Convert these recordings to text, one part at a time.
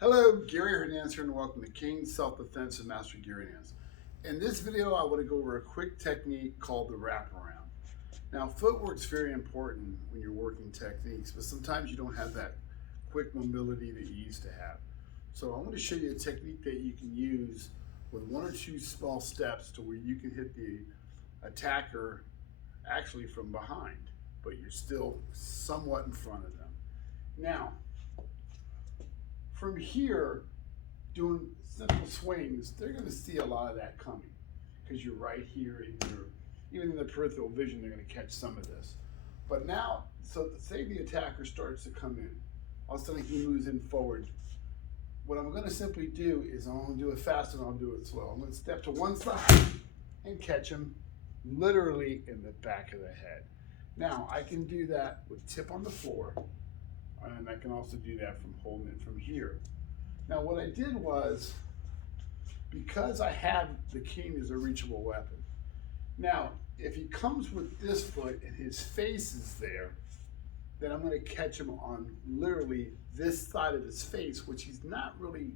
Hello, Gary Hernandez here, and welcome to King Self-Defense and Master Gary Hernandez. In this video, I want to go over a quick technique called the wraparound. Now, footwork's very important when you're working techniques, but sometimes you don't have that quick mobility that you used to have. So I want to show you a technique that you can use with one or two small steps to where you can hit the attacker actually from behind, but you're still somewhat in front of them. Now, from here, doing simple swings, they're going to see a lot of that coming because you're right here and even in the peripheral vision, they're going to catch some of this. But now, so say the attacker starts to come in, all of a sudden he moves in forward. What I'm going to simply do is I'm going to do it fast and I'll do it slow. I'm going to step to one side and catch him literally in the back of the head. Now, I can do that with tip on the floor, and I can also do that from holding it from here. Now what I did was, because I have the cane as a reachable weapon, now if he comes with this foot and his face is there, then I'm going to catch him on literally this side of his face, which he's not really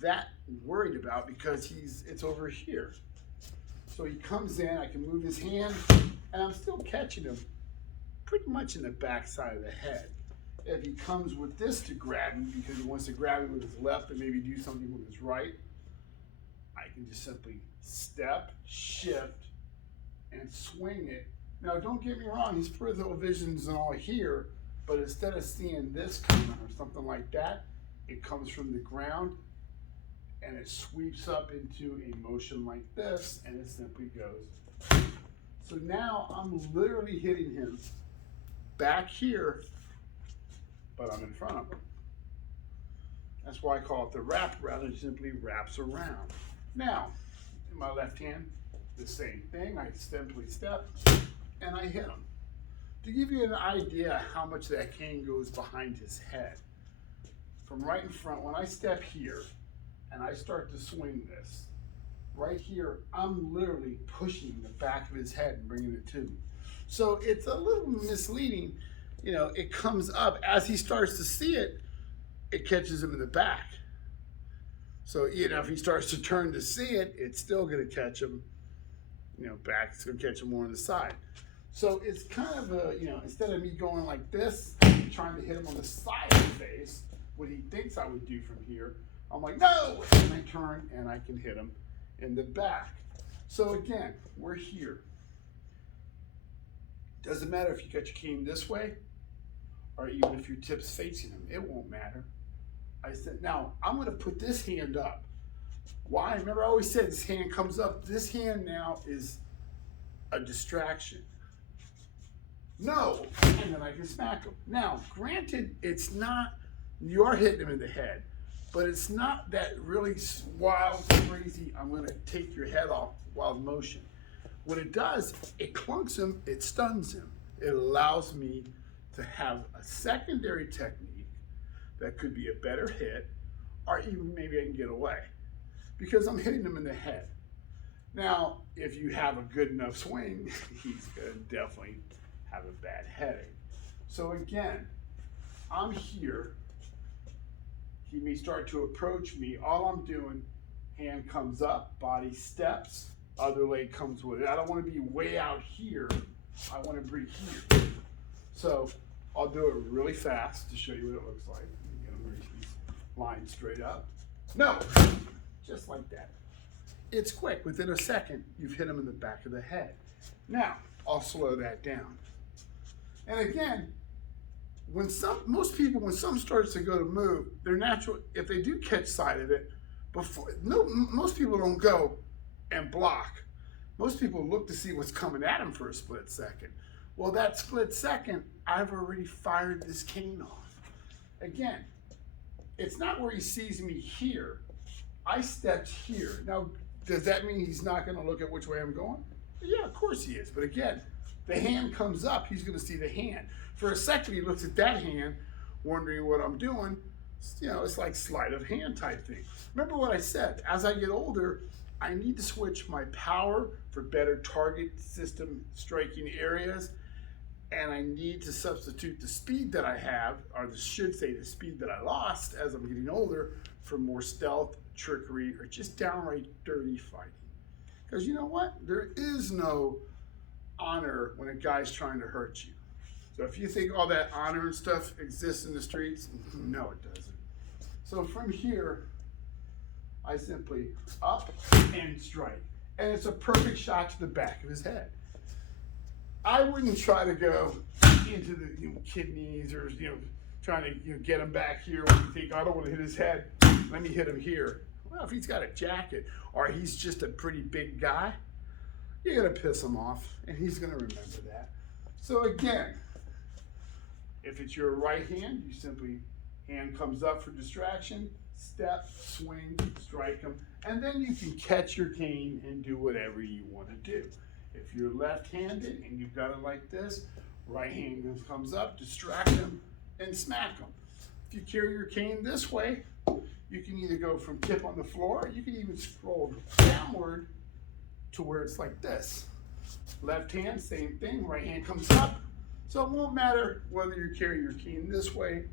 that worried about because it's over here. So he comes in, I can move his hand, and I'm still catching him pretty much in the back side of the head. If he comes with this to grab him because he wants to grab him with his left and maybe do something with his right, I can just simply step, shift, and swing it. Now don't get me wrong, his peripheral vision's all here, but instead of seeing this coming or something like that, it comes from the ground and it sweeps up into a motion like this and it simply goes. So now I'm literally hitting him back here, but I'm in front of him. That's why I call it the wrap, rather than simply wraps around. Now, in my left hand, the same thing. I simply step and I hit him. To give you an idea how much that cane goes behind his head, from right in front, when I step here and I start to swing this, right here, I'm literally pushing the back of his head and bringing it to me. So it's a little misleading. You know, it comes up as he starts to see it, it catches him in the back. So, you know, if he starts to turn to see it, it's still going to catch him, you know, back. It's going to catch him more on the side. So it's kind of a, you know, instead of me going like this, trying to hit him on the side of the face, what he thinks I would do from here, I'm like, no, and I turn and I can hit him in the back. So again, we're here. Doesn't matter if you got your cane this way, or even if your tip's facing him, it won't matter. I said, now I'm gonna put this hand up. Why? Remember I always said this hand comes up. This hand now is a distraction. No, and then I can smack him. Now, granted, it's not, you are hitting him in the head, but it's not that really wild, crazy, I'm gonna take your head off wild motion. What it does, it clunks him, it stuns him. It allows me to have a secondary technique that could be a better hit, or even maybe I can get away because I'm hitting him in the head. Now, if you have a good enough swing, he's gonna definitely have a bad headache. So again, I'm here. He may start to approach me. All I'm doing, hand comes up, body steps, other leg comes with it. I don't want to be way out here. I want to be here. So I'll do it really fast to show you what it looks like. Get him where he's lined straight up. No, just like that. It's quick. Within a second, you've hit him in the back of the head. Now, I'll slow that down. And again, when most people, when some starts to go to move, they're natural, if they do catch sight of it, most people don't go and block. Most people look to see what's coming at them for a split second. Well, that split second, I've already fired this cane off. Again, it's not where he sees me here. I stepped here. Now, does that mean he's not going to look at which way I'm going? Yeah, of course he is. But again, the hand comes up, he's going to see the hand. For a second, he looks at that hand, wondering what I'm doing. You know, it's like sleight of hand type thing. Remember what I said, as I get older, I need to switch my power for better target system striking areas and I need to substitute the speed that I have, or should say the speed that I lost as I'm getting older, for more stealth, trickery, or just downright dirty fighting. Because you know what? There is no honor when a guy's trying to hurt you. So if you think all that honor and stuff exists in the streets, no, it doesn't. So from here, I simply up and strike. And it's a perfect shot to the back of his head. I wouldn't try to go into the kidneys or trying to get him back here when you think, I don't want to hit his head. Let me hit him here. Well, if he's got a jacket or he's just a pretty big guy, you're going to piss him off, and he's going to remember that. So again, if it's your right hand, you simply, hand comes up for distraction, step, swing, strike him, and then you can catch your cane and do whatever you want to do. If you're left-handed and you've got it like this, right hand comes up, distract him, and smack him. If you carry your cane this way, you can either go from tip on the floor, you can even scroll downward to where it's like this. Left hand, same thing, right hand comes up. So it won't matter whether you carry your cane this way,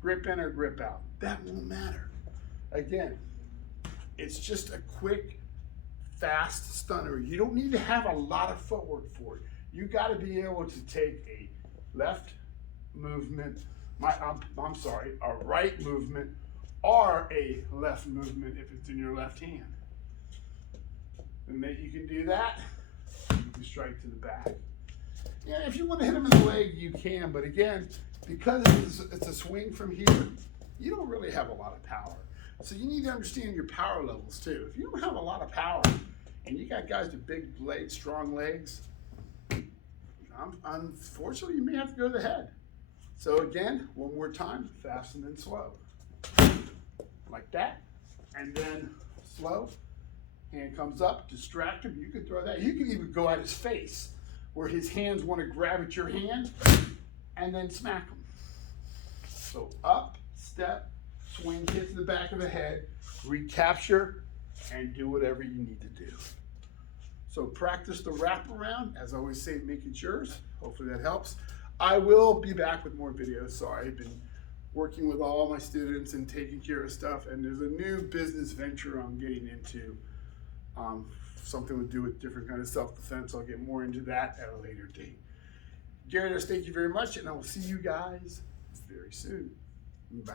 grip in or grip out. That won't matter. Again, it's just a quick, fast stunner. You don't need to have a lot of footwork for it. You got to be able to take a left movement, a right movement, or a left movement if it's in your left hand. And then you can do that, you can strike to the back. Yeah, if you want to hit him in the leg, you can, but again, because it's a swing from here, you don't really have a lot of power. So you need to understand your power levels too. If you don't have a lot of power, and you got guys with big legs, strong legs, unfortunately, you may have to go to the head. So again, one more time, fast and then slow. Like that, and then slow. Hand comes up, distract him. You can throw that. You can even go at his face, where his hands want to grab at your hand, and then smack him. So up, step, swing, hit to the back of the head, recapture, and do whatever you need to do. So practice the wraparound. As I always say, make it yours. Hopefully that helps. I will be back with more videos. Sorry, I've been working with all my students and taking care of stuff, and there's a new business venture I'm getting into. Something to do with different kind of self-defense. I'll get more into that at a later date. Gary Hernandez, thank you very much, and I will see you guys very soon. Bye.